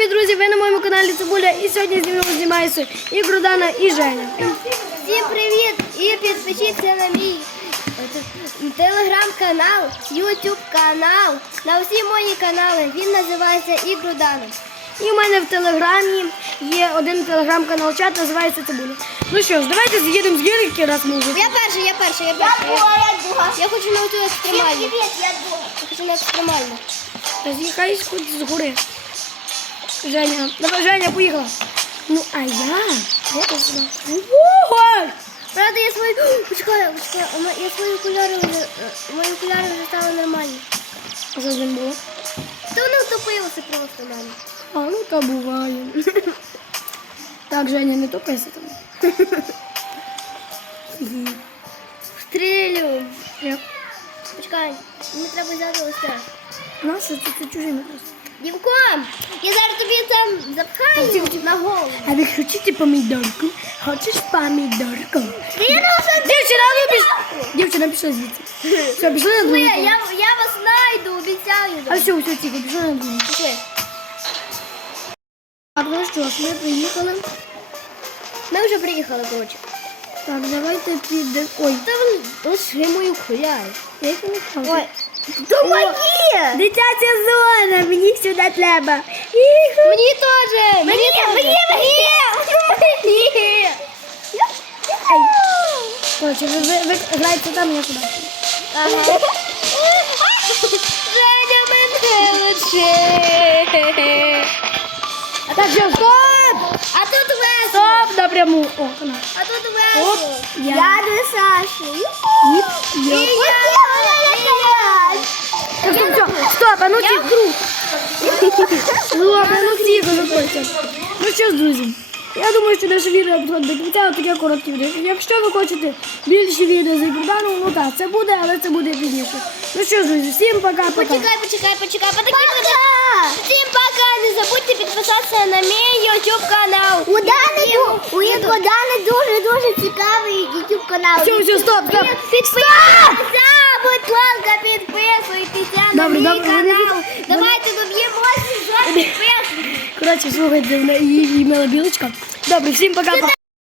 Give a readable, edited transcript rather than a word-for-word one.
привіт, друзі! Ви на моєму каналі Цибуля і сьогодні зі мною знімаюся і Грудана, і Женя. Всім привіт! І підпишіться на мій телеграм-канал, ютуб канал, на всі мої канали. Він називається І Грудана. І в мене в телеграмі є один телеграм-канал, чат, називається Цибуля. Ну що ж, давайте з'їдемо з гірки, раз ми вже. Я перша. Я хочу на ту екстремальну. Я хочу на екстремальну. Роз'їхайся хоч з гори. Женя, давай, Женя, поїхала. Ну, а я? Ого! Правда, я свої... Почекай, я свої окуляри вже... Мої окуляри вже стали нормальні. А що з ним було? Та вони втопилися просто в мене. А, ну то буває. Так, Женя, не топися там. Стрілю. Як? Почекай, мені треба взяти ось це. Нас це чужими просто. Дівко, я зараз тобі там запхаю на голову. А ви хочете помідорку? Хочеш помідорку? Дівчина, пішла звідси. Все, пішли на другу. Я вас знайду, обіцяю. А все, тихо, пішли на другу. Пішли. Так, ну що ж, ми приїхали. Ми вже приїхали, коротше. Так, давайте підемо. Ой, Та лише мої окуляри. я їх не Ой, хаваю. то мої! Дитяча зона, мені сюди треба. Мені теж! Мені! Коротше, ви граєте там, я сюди. Ага. Женя, мене лише. Так, все, стоп! А тут весело. Стоп, напряму. О, канал. А тут Оп, весело. я. до Саші. І я. Так, стоп, стоп, а ну Я тихо. Ладно, ну тихо, заходьте. Ну що ж, друзі, я думаю, що наше відео підходить до кінця, таке коротке відео. Якщо ви хочете більше відео з Ігруданом, ну так, це буде, але це буде пізніше. Ну що ж, друзі, всім пока-пока. Почекай. Всім пока. Не забудьте підписатися на мій YouTube канал. У Ігрудани дуже цікавий YouTube канал. Все, стоп. Підписуйтеся, будь ласка, підписуйтеся на Добре, мій добре, канал. Давайте доб'ємося за підписку. Коротше, слухайте, її мила білочка. Добре, всім пока-пока.